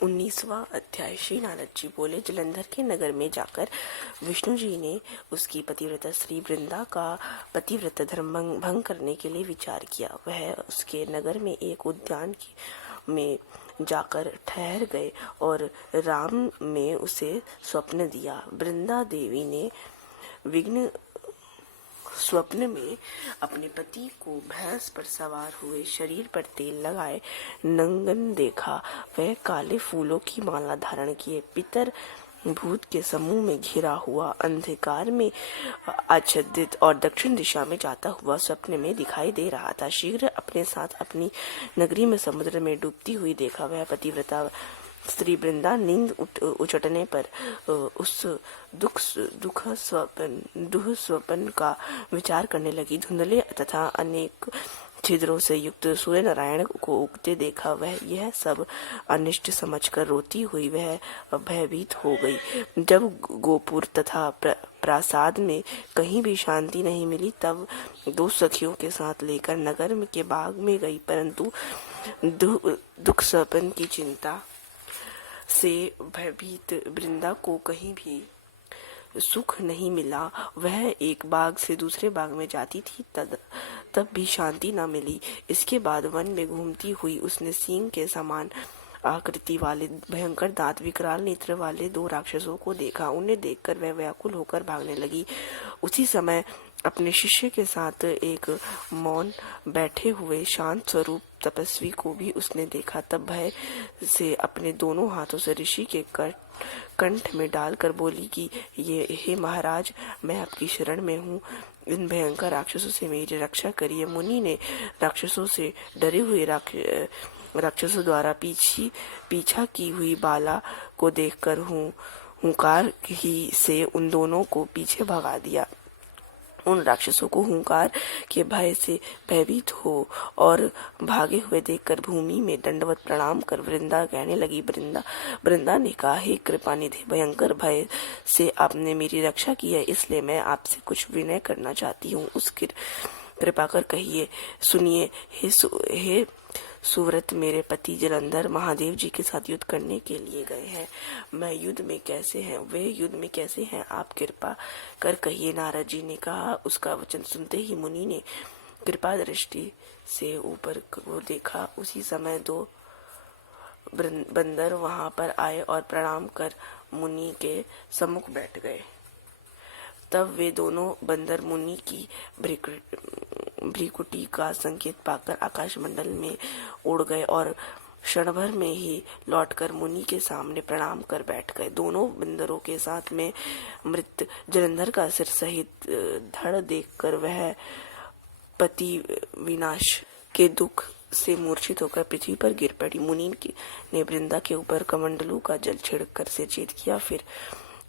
19वां अध्याय। श्री नारद जी बोले, जलंधर के नगर में जाकर विष्णु जी ने उसकी पतिव्रता स्त्री वृंदा का पतिव्रता धर्म भंग करने के लिए विचार किया। वह उसके नगर में एक उद्यान में जाकर ठहर गए और राम में उसे स्वप्न दिया। वृंदा देवी ने विघ्न स्वप्न में अपने पति को भैंस पर सवार हुए, शरीर पर तेल लगाए नंगन देखा। वह काले फूलों की माला धारण किए पितर भूत के समूह में घिरा हुआ अंधकार में आच्छादित और दक्षिण दिशा में जाता हुआ स्वप्न में दिखाई दे रहा था। शीघ्र अपने साथ अपनी नगरी में समुद्र में डूबती हुई देखा। वह पतिव्रता स्त्री वृंदा नींद उचटने पर उस दुख स्वप्न का विचार करने लगी। धुंधले तथा अनेक छिद्रों से युक्त सूर्य नारायण को उगते देखा। वह यह सब अनिष्ट समझकर रोती हुई वह भयभीत हो गई। जब गोपुर तथा प्रासाद में कहीं भी शांति नहीं मिली, तब 2 सखियों के साथ लेकर नगर के बाग में गई, परंतु दुख स्वप्न की चिंता से भयभीत वृंदा को कहीं भी सुख नहीं मिला। वह एक बाग से दूसरे बाग में जाती थी, तब भी शांति न मिली। इसके बाद वन में घूमती हुई उसने सिंह के समान आकृति वाले भयंकर दांत, विकराल नेत्र वाले 2 राक्षसों को देखा। उन्हें देखकर वह व्याकुल होकर भागने लगी। उसी समय अपने शिष्य के साथ एक मौन बैठे हुए शांत स्वरूप तपस्वी को भी उसने देखा। तब भय से अपने दोनों हाथों से ऋषि के कंठ में डालकर बोली कि ये हे महाराज, मैं आपकी शरण में हूँ, इन भयंकर राक्षसों से मेरी रक्षा करिए। मुनि ने राक्षसों से डरे हुए राक्षसों द्वारा पीछा की हुई बाला को देखकर हुंकार ही से उन दोनों को पीछे भगा दिया। उन राक्षसों को हुंकार के भय से भयभीत हो और भागे हुए देखकर भूमि में दंडवत प्रणाम कर वृंदा कहने लगी। वृंदा ने कहा, हे कृपानिधि, भयंकर भय से आपने मेरी रक्षा की है, इसलिए मैं आपसे कुछ विनय करना चाहती हूँ। उस कृपा कर कहिए। सुनिए, हे सुव्रत, मेरे पति जलंधर महादेव जी के साथ युद्ध करने के लिए गए हैं। वे युद्ध में कैसे हैं, आप कृपा कर कहिए। नारद जी ने कहा। उसका वचन सुनते ही मुनि ने कृपा दृष्टि से ऊपर को देखा। उसी समय 2 बंदर वहां पर आए और प्रणाम कर मुनि के सम्मुख बैठ गए। तब वे दोनों बंदर मुनि की भ्रिकुटी का संकेत पाकर आकाशमंडल में उड़ गए और क्षण भर में ही लौटकर मुनि के सामने प्रणाम कर बैठ गए। दोनों बंदरों के साथ में मृत जलंधर का सिर सहित धड़ देखकर वह पति विनाश के दुख से मूर्छित होकर पृथ्वी पर गिर पड़ी। मुनि ने वृंदा के ऊपर कमंडलू का जल छिड़क कर चेत किया। फिर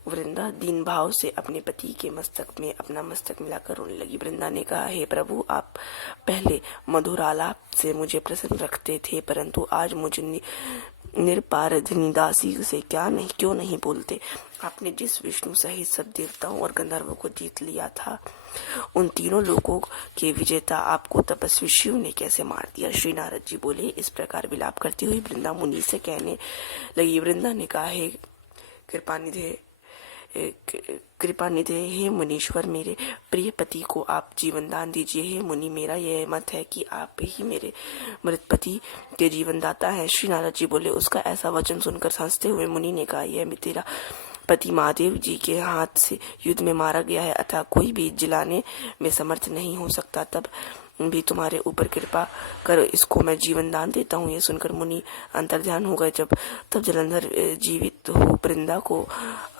वृंदा दीन भाव से अपने पति के मस्तक में अपना मस्तक मिलाकर रोने लगी। वृंदा ने कहा, हे प्रभु, आप पहले मधुर आलाप से मुझे प्रसन्न रखते थे, परंतु आज मुझे निरपराधिनी दासी से क्यों नहीं बोलते। आपने जिस विष्णु सहित सब देवताओं और गंधर्वों को जीत लिया था, उन तीनों लोगों के विजेता आपको तपस्वी शिव ने कैसे मार दिया। श्री नारद जी बोले। इस प्रकार विलाप करती हुई वृंदा मुनि से कहने लगी। वृंदा ने कहा, हे कृपानिधे, हे मुनीश्वर, मेरे प्रिय पति को आप जीवन दान दीजिए। हे मुनि, मेरा यह मत है कि आप ही मेरे मृत पति के जीवन दाता है। श्री नारद जी बोले। उसका ऐसा वचन सुनकर हंसते हुए मुनि ने कहा, यह तेरा पति महादेव जी के हाथ से युद्ध में मारा गया है, अतः कोई भी जिलाने में समर्थ नहीं हो सकता। तब भी तुम्हारे ऊपर कृपा कर इसको मैं जीवन दान देता हूँ। ये सुनकर मुनि अंतर्ध्यान हो गए। तब जलंधर जीवित हो वृंदा को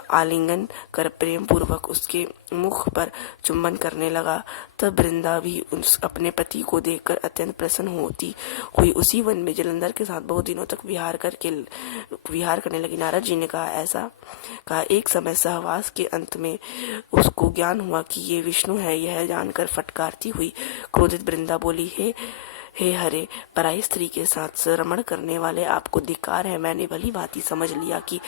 आलिंगन कर प्रेम पूर्वक उसके मुख पर चुंबन करने लगा। तब वृंदा भी अपने पति को देखकर अत्यंत प्रसन्न होती हुई उसी वन में जलंधर के साथ बहुत दिनों तक विहार करने लगी। नारद जी ने कहा, एक समय सहवास के अंत में उसको ज्ञान हुआ कि ये विष्णु है। यह जानकर फटकारती हुई क्रोधित वृंदा बोली, हे हरे, पराई स्त्री के साथ रमण करने वाले, आपको धिक्कार है। मैंने भली भांति समझ लिया कि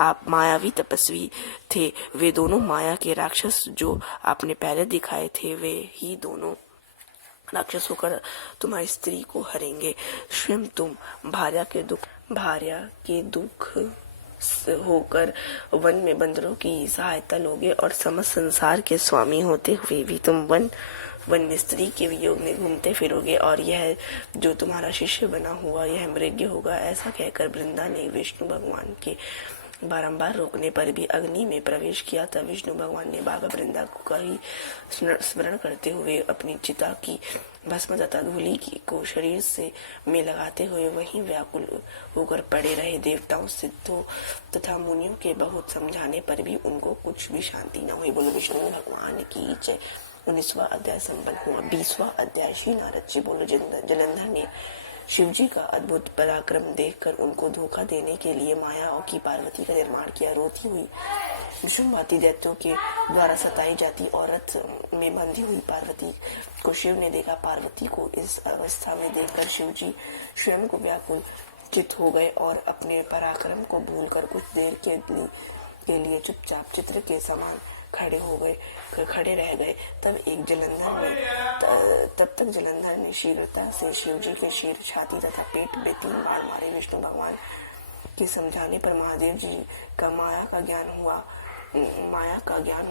आप मायावी तपस्वी थे। वे दोनों माया के राक्षस जो आपने पहले दिखाए थे, वे ही दोनों राक्षस होकर तुम्हारी स्त्री को हरेंगे। स्वयं तुम भार्या के दुख भार्या के दुख होकर वन में बंदरों की सहायता लोगे और समस्त संसार के स्वामी होते हुए भी तुम वन्य स्त्री के वियोग में घूमते फिरोगे और यह जो तुम्हारा शिष्य बना हुआ यह मृग्य होगा। ऐसा कहकर वृंदा ने विष्णु भगवान के बारंबार रोकने पर भी अग्नि में प्रवेश किया। तब विष्णु भगवान ने बाबा वृंदा का ही स्मरण करते हुए अपनी चिता की भस्म तथा धूलि को शरीर से में लगाते हुए वहीं व्याकुल होकर पड़े रहे। देवताओं, सिद्धों तथा मुनियों के बहुत समझाने पर भी उनको कुछ भी शांति न हुई। बोलो विष्णु भगवान की जय। 19वां अध्याय संपन्न हुआ। 20वां अध्याय। श्री नारद जी बोलो जलंधर ने शिव जी का अद्भुत पराक्रम देखकर उनको धोखा देने के लिए माया की पार्वती का निर्माण किया। रोती हुई विष्णुवादी दैत्यों के द्वारा सताई जाती औरत में बंधी हुई पार्वती को शिव ने देखा। पार्वती को इस अवस्था में देखकर शिव जी स्वयं को व्याकुल चित हो गए और अपने पराक्रम को भूलकर कुछ देर के लिए चुपचाप चित्र के समान खड़े रह गए। तब तक जलंधर ने शीघ्रता से शिव जी के सिर, छाती तथा पेट में 3 बार मारे। विष्णु भगवान के समझाने पर महादेव जी का माया का ज्ञान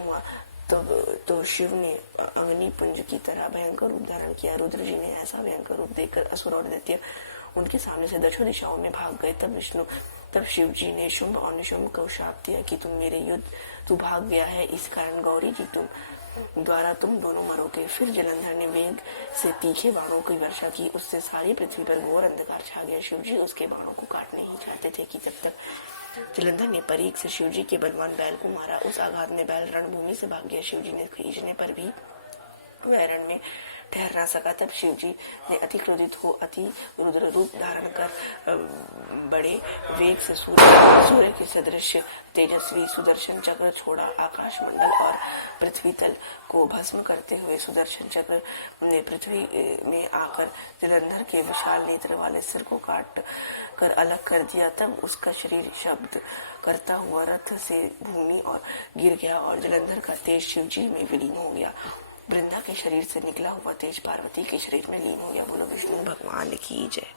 हुआ। तब तो शिव ने अग्नि पुंज की तरह भयंकर रूप धारण किया। रुद्र जी ने ऐसा भयंकर रूप देखकर असुर और दैत्य उनके सामने से दक्षिण दिशाओं में भाग गए। तब शिव जी ने शुंभ और निशुंभ को शाप दिया कि तू भाग गया है, इस कारण गौरी जी द्वारा तुम दोनों मरोगे। फिर जलंधर ने वेग से तीखे बाणों की वर्षा की। उससे सारी पृथ्वी पर घोर अंधकार छा गया। शिव जी उसके बाणों को काटने ही चाहते थे कि तब तक जलंधर ने परीख से शिव जी के बलवान बैल को मारा। उस आघात में बैल रणभूमि से भाग गया। शिव जी ने खींचने पर भी वह रण में ठहर ना सका। तब शिव जी ने अति क्रोधित हो अति रुद्र रूप धारण कर बड़े वेग से सूर्य के सदृश तेजस्वी सुदर्शन चक्र छोड़ा। आकाश मंडल और पृथ्वी तल को भस्म करते हुए सुदर्शन चक्र ने पृथ्वी में आकर जलंधर के विशाल नेत्र वाले सिर को काट कर अलग कर दिया। तब उसका शरीर शब्द करता हुआ रथ से भूमि और गिर गया और जलंधर का तेज शिव जी में विलीन हो गया। वृंदा के शरीर से निकला हुआ तेज पार्वती के शरीर में लीन हो गया। बोलो विष्णु भगवान की जय।